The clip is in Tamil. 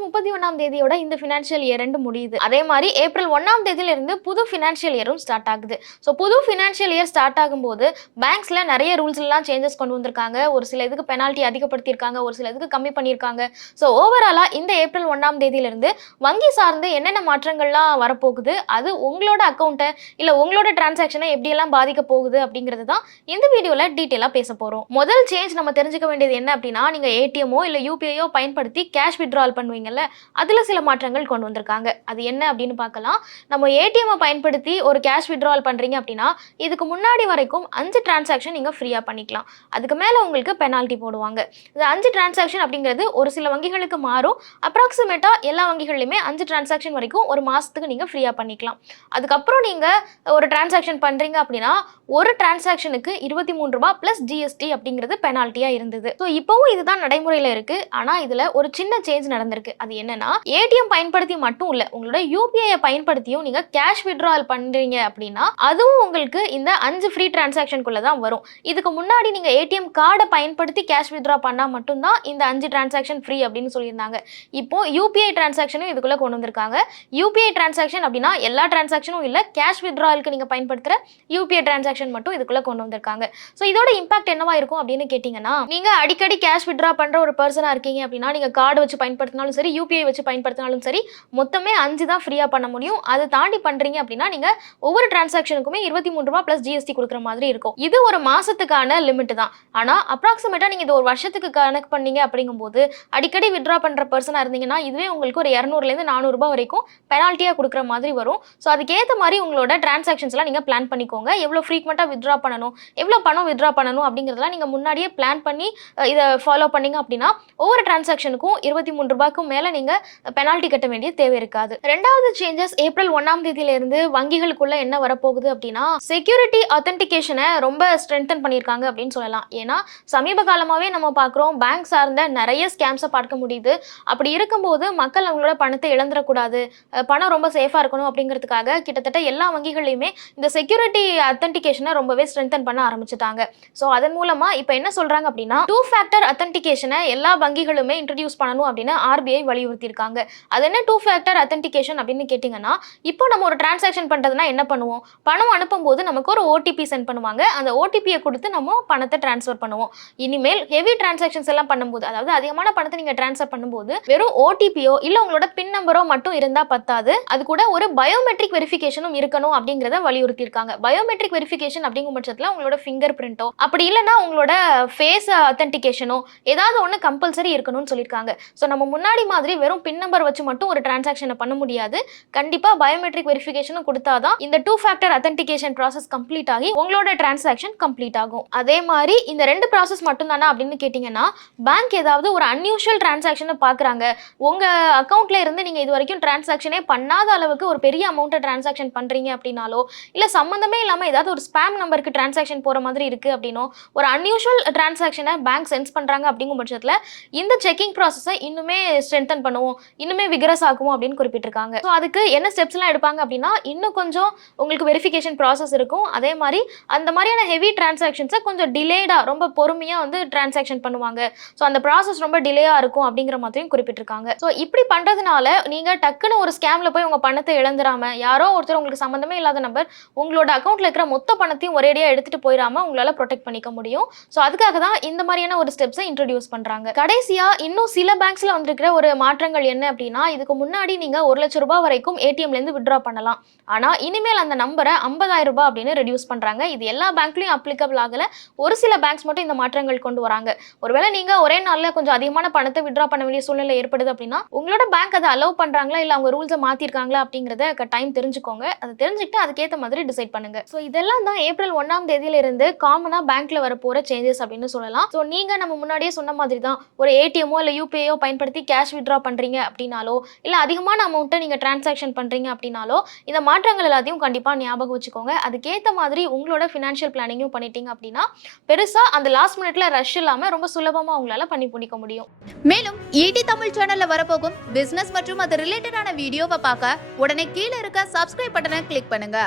31ஆம் தேதியோட இந்த ஃபினான்ஷியல் இயர் முடியுது. அதே மாதிரி ஏப்ரல் 1ஆம் தேதியில இருந்து புது ஃபினான்ஷியல் இயரும் ஸ்டார்ட் ஆகுது. ஸோ புது ஃபினான்ஷியல் இயர் ஸ்டார்ட் ஆகும்போது பேங்க்ஸ்ல நிறைய ரூல்ஸ் எல்லாம் சேஞ்சஸ் கொண்டு வந்திருக்காங்க. ஒரு சில இதுக்கு பெனால்ட்டி அதிகப்படுத்தியிருக்காங்க, ஒரு சில இதுக்கு கம்மி பண்ணியிருக்காங்க. ஸோ ஓவராலா இந்த ஏப்ரல் 1ஆம் தேதியில இருந்து வங்கி சார்ந்து என்னென்ன மாற்றங்கள்லாம் வரப்போகுது, அது உங்களோட அக்கௌண்ட்டை இல்ல உங்களோட டிரான்சாக்ஷனை எப்படியெல்லாம் பாதிக்க போகுது அப்படிங்கிறது தான் இந்த வீடியோல டீட்டெயிலா பேச போறோம். முதல் சேஞ்ச் நம்ம தெரிஞ்சுக்க வேண்டியது என்ன அப்படின்னா, நீங்க ஏடிஎம்மோ இல்ல யூபிஐயோ பயன்படுத்தி கேஷ் வித்ட்ரால் பண்ணுவீங்கல்ல, அதுல சில மாற்றங்கள் கொண்டு வந்திருக்காங்க. அது என்ன அப்படின்னு பார்க்கலாம். நம்ம ஏடிஎம் பயன்படுத்தி ஒரு கேஷ் வித்ட்ரால் பண்றீங்க அப்படின்னா, இதுக்கு முன்னாடி வரைக்கும் 5 டிரான்சாக்ஷன் நீங்க ஃப்ரீயா பண்ணிக்கலாம். அதுக்கு மேல உங்களுக்கு பெனால்ட்டி போடுவாங்க. இந்த 5 டிரான்சாக்ஷன் அப்படிங்கிறது ஒரு சில வங்கிகளுக்கு மாறும். அப்ராக்சிமேட்டா எல்லா வங்கிகள்லையுமே 5 டிரான்சாக்ஷன் வரைக்கும் ஒரு மாசத்துக்கு நீங்க ஃப்ரீயா பண்ணிக்கலாம். அதுக்கப்புறம் நீங்க ஒரு டிரான்சாக்ஷன் பண்றீங்க அப்படின்னா, ஒரு டிரான்சாக்ஷனுக்கு ரூ. 23 பிளஸ் ஜிஎஸ்டி அப்படிங்கிறது பெனால்ட்டியா இருந்தது. ஸோ இப்பவும் இதுதான் நடைமுறையில இருக்கு. ஆனா இதுல ஒரு சின்ன சேஞ்ச் நடந்திருக்கு. அது என்னன்னா, ஏடிஎம் பயன்படுத்தி மட்டும் இல்ல, உங்களோட யூபிஐ பயன்படுத்தியும் நீங்க கேஷ் வித்ட்ரால் பண்றீங்க அப்படின்னா, அதுவும் உங்களுக்கு இந்த 5 ஃப்ரீ டிரான்சாக்ஷனுக்குள்ள தான் வரும். இதுக்கு முன்னாடி நீங்க ஏடிஎம் கார்டை பயன்படுத்தி கேஷ் வித்ட்ரா பண்ணா மட்டும்தான் இந்த 5 டிரான்சாக்ஷன் ஃப்ரீ அப்படின்னு சொல்லியிருந்தாங்க. இப்போ யூபிஐ டிரான்சாக்ஷனும் இதுக்குள்ள கொண்டு வந்திருக்காங்க. யூபிஐ டிரான்சாக்ஷன் அப்படின்னா எல்லா டிரான்சாக்ஷனும் இல்ல, கேஷ் வித்ட்ராலுக்கு நீங்க பயன்படுத்துற யூபிஐ டிரான்சாக்ஷன் மட்டும் இதுக்குள்ள கொண்டு வந்திருக்காங்க. சோ இதோட இம்பாக்ட் என்னவா இருக்கும் அப்படின்னு கேட்டீங்கன்னா, நீங்க அடிக்கடி கேஷ் வித்ட்ரா பண்ற ஒரு பர்சனா இருக்கீங்க அப்படின்னா, நீங்க கார்டு வச்சு பயன்படுத்தினாலும் சரி, யூபிஐ வச்சு பயன்படுத்தினாலும் சரி, மொத்தமே 5 தான் ஃப்ரீயா பண்ண முடியும். அதை தாண்டி பண்றீங்க அப்படின்னா நீங்க ஒவ்வொரு டிரான்சாக்ஷனுக்குமே ரூ. 23 பிளஸ் ஜிஎஸ்டி கொடுக்குற மாதிரி இருக்கும். இது ஒரு மாசத்துக்கான லிமிட் தான். ஆனா அப்ராக்சிமேட்டா நீங்க இது ஒரு வருஷத்துக்கு கனெக்ட் பண்ணீங்க அப்படிங்கும்போது, அடிக்கடி வித்ட்ரா பண்ற பர்சனா இருந்தீங்கன்னா, இதுவே உங்களுக்கு ஒரு 200ல இருந்து 400 ரூபாய் வரைக்கும் பெனால்ட்டியா கொடுக்குற மாதிரி வரும். சோ அதுக்கேற்ற மாதிரி உங்களோட டிரான்சாக்ஷன்ஸ்லாம் நீங்க பிளான் பண்ணிக்கோங்க. எவ்வளவு ஃப்ரீக்வெண்டா வித்ட்ரா பண்ணணும், எவ்வளவு பணம் வித்ட்ரா பண்ணணும் அப்படிங்கிறதெல்லாம் நீங்க முன்னாடியே பிளான் பண்ணி இதை ஃபாலோ பண்ணீங்க அப்படின்னா, ஒவ்வொரு டிரான்சாக்ஷனுக்கும் ரூ. 23 மேல நீங்க பெனால்ட்டி கட்ட வேண்டிய தேவை இருக்காது. ரெண்டாவது சேஞ்சஸ் ஏப்ரல் 1ஆம் தேதியில இருந்து வங்கிகளுக்குள்ள என்ன வரப்போகுது அப்படின்னா, செக்யூரிட்டி ஆத்தென்டிகேஷனை ரொம்ப ஸ்ட்ரென்தன் பண்ணியிருக்காங்க அப்படின்னு சொல்லலாம். ஏன்னா சமீப காலமாவே நம்ம பார்க்குறோம், பேங்க் சார்ந்த நிறைய ஸ்கேம்ஸை பார்க்க முடியுது. அப்படி இருக்கும்போது மக்கள் அவங்களோட பணத்தை இழந்துடக்கூடாது, பணம் ரொம்ப சேஃபா இருக்கணும் அப்படிங்கிறதுக்காக கிட்டத்தட்ட எல்லா வங்கிகள்லையுமே இந்த செக்யூரிட்டி ஆத்தென்டிகேஷனை ரொம்பவே ஸ்ட்ரென்தன் பண்ண ஆரம்பிச்சுட்டாங்க. ஸோ அதன் மூலமா இப்போ என்ன சொல்றாங்க அப்படின்னா, 2 ஃபேக்டர் ஆத்தென்டிகேஷனை எல்லா வங்கிகளுமே இன்ட்ரடியூஸ் பண்ணணும் அப்படின்னு ஆர்பிஐ வலியுறுத்தியிருக்காங்க. அது என்ன 2 ஃபேக்டர் ஆத்தென்டிகேஷன் அப்படின்னு கேட்டிங்கன்னா, இப்போ நம்ம ஒரு டிரான்சாக்ஷன் பண்ணுறதுனா என்ன பண்ணுவோம், பணம் அனுப்பும்போது நமக்கு ஒரு ஓடிபி சென்ட் பண்ணுவாங்க. அந்த ஓடிபியை கொடுத்து நம்ம பணத்தை டிரான்ஸ்ஃபர் பண்ணுவோம். இனிமேல் ஹெவி டிரான்சாக்ஷன்ஸ் எல்லாம் பண்ணும்போது, அதாவது அதிகமான பணத்தை நீங்கள் டிரான்ஸ்ஃபர் பண்ணும்போது வெறும் ஓடிபியோ இல்லை உங்களோட பின் நம்பரோ மட்டும் இருந்தால் பத்தாது, அது கூட ஒரு பயோமெட்ரிக் வெரிஃபிகேஷனும் இருக்கணும் அப்படிங்கிறத வலியுறுத்தியிருக்காங்க. பயோமெட்ரிக் வெரிஃபிகேஷன் அப்படிங்கும் பட்சத்தில் உங்களோட ஃபிங்கர் பிரிண்டோ அப்படி இல்லைன்னா உங்களோட ஃபேஸ் ஆத்தென்டிகேஷனோ ஏதாவது ஒன்று கம்பல்சரி இருக்கணும்னு சொல்லியிருக்காங்க. ஸோ நம்ம முன்னாடி மாதிரி வெறும் பின் நம்பர் வச்சு மட்டும் ஒரு டிரான்சாக்ஷனை பண்ண முடியாது. கண்டிப்பாக பயோமெட்ரிக் வெரிஃபிகேஷனும் கொடுத்தாதான் இந்த 2 ஃபேக்டர் ஆத்தென்டிகேஷன் ப்ராசஸ் கம்ப்ளீட் ஆகி உங்களோட டிரான்சாக்ஷன் கம்ப்ளீட் ஆகும். அதே மாதிரி இந்த 2 ப்ராசஸ் மட்டும் தானே அப்படின்னு கேட்டிங்கன்னா, பேங்க் ஏதாவது ஒரு அன்யூஷுவல் டிரான்சாக்ஷனை பார்க்குறாங்க, உங்கள் அக்கௌண்ட்ல இருந்து நீங்கள் இது வரைக்கும் டிரான்சாக்ஷனே பண்ணாத அளவுக்கு ஒரு பெரிய அமௌண்ட்டை டிரான்சாக்ஷன் பண்ணுறீங்க அப்படின்னாலோ, இல்லை சம்மந்தமே இல்லாமல் ஏதாவது ஒரு ஸ்பேம் நம்பருக்கு டிரான்சாக்ஷன் போகிற மாதிரி இருக்குது அப்படின்னோ, ஒரு அன்யூஷுவல் டிரான்சாக்ஷனை பேங்க் சென்ஸ் பண்ணுறாங்க அப்படிங்கும் பட்சத்தில் இந்த செக்கிங் ப்ராசஸை இன்னுமே ஸ்ட்ரென்தன் பண்ணுவோம், இன்னுமே விகரஸ் ஆக்குவோம் அப்படின்னு குறிப்பிட்டிருக்காங்க. ஸோ அதுக்கு என்ன ஸ்டெப்ஸ்லாம் எடுப்பாங்க அப்படின்னா, இன்னும் கொஞ்சம் உங்களுக்கு வெரிஃபிகேஷன் ப்ராசஸ் இருக்கும். அதே மாதிரி அந்த மாதிரியான ஹெவி டிரான்சாக்ஷன்ஸை கொஞ்சம் டிலேடாக ரொம்ப பொறுமையாக வந்து டிரான்சாக்ஷன் பண்ணுவாங்க. ஸோ அந்த ப்ராசஸ் ரொம்ப டிலேயாக இருக்கும் அப்படிங்கிற மாதிரியும் குறிப்பிட்டிருக்காங்க. ஸோ இப்படி பண்ணுறதுனால நீங்கள் டக்குன்னு ஒரு ஸ்கேமில் போய் உங்கள் பணத்தை இழந்துடாமல், யாரோ ஒருத்தர் உங்களுக்கு சம்மந்தமே இல்லாத நபர் உங்களோட அக்கௌண்ட்டில் இருக்கிற மொத்த பணத்தையும் ஒரேடியாக எடுத்துகிட்டு போயிடாமல் உங்களால் ப்ரொடெக்ட் பண்ணிக்க முடியும். ஸோ அதுக்காக தான் இந்த மாதிரியான ஒரு ஸ்டெப்ஸை இன்ட்ரடியூஸ் பண்ணுறாங்க. கடைசியாக இன்னும் சில பேங்க்ஸில் வந்திருக்கிற ஒரு மாற்றங்கள் என்ன அப்படின்னா, இதுக்கு முன்னாடி நீங்கள் ₹1,00,000 வரைக்கும் ஏடிஎம்லேருந்து வித்ட்ரா பண்ணலாம். ஆனால் இனிமேல் அந்த நம்பரை ₹50,000 அப்படின்னு ரெடியூஸ் பண்ணுறாங்க. இது எல்லா பேங்க்லையும் அப்ளிகபிள் ஆகலை. ஒரு சில பேங்க்ஸ் மட்டும் இந்த மாற்றங்கள் கொண்டு வராங்க. ஒருவேளை நீங்கள் ஒரே நாளில் கொஞ்சம் அதிகமான பணத்தை வித்ட்ரா பண்ண வேண்டிய சூழ்நிலை ஏற்படுது அப்படின்னா, உங்களோட பேங்க் அதை அலோவ் பண்ணுறாங்களா இல்லை அவங்க ரூல்ஸை மாற்றிருக்காங்களா அப்படிங்கிறத டைம் தெரிஞ்சுக்கோங்க. அதை தெரிஞ்சுக்கிட்டு அதுக்கேற்ற மாதிரி டிசைட் பண்ணுங்க. ஸோ இதெல்லாம் தான் ஏப்ரல் 1ஆம் தேதியிலிருந்து காமனாக பேங்க்ல வர போகிற சேஞ்சஸ் அப்படின்னு சொல்லலாம். ஸோ நீங்கள் நம்ம முன்னாடியே சொன்ன மாதிரி தான், ஒரு ஏடிஎம்மோ இல்லை யூபிஐயோ பயன்படுத்தி கேஷ் வித்ட்ரா பண்ணுறீங்க அப்படின்னாலோ, இல்லை அதிகமான அமௌண்ட்டை நீங்கள் டிரான்சாக்ஷன் பண்ணுறீங்க அப்படின்னாலோ, இந்த மாற்றங்கள் எல்லாத்தையும் கண்டிப்பாக ஞாபகம் வச்சுக்கோங்க. அதுக்கேற்ற மாதிரி உங்களோட ஃபினான்ஷியல் பிளானிங்கும் பண்ணிட்டீங்க அப்படின்னா, பெருசாக அந்த லாஸ்ட் மினிட்ல ரஷ் இல்லாமல் ரொம்ப சுலபமாக உங்களால் பண்ணி முடிக்க முடியும். மேலும் ஈடி தமிழ் சேனல்ல வரப்போகும் பிசினஸ் மற்றும் அது ரிலேட்டடான வீடியோவை பார்க்க உடனே கீழே இருக்க சப்ஸ்கிரைப் பட்டனை கிளிக் பண்ணுங்க.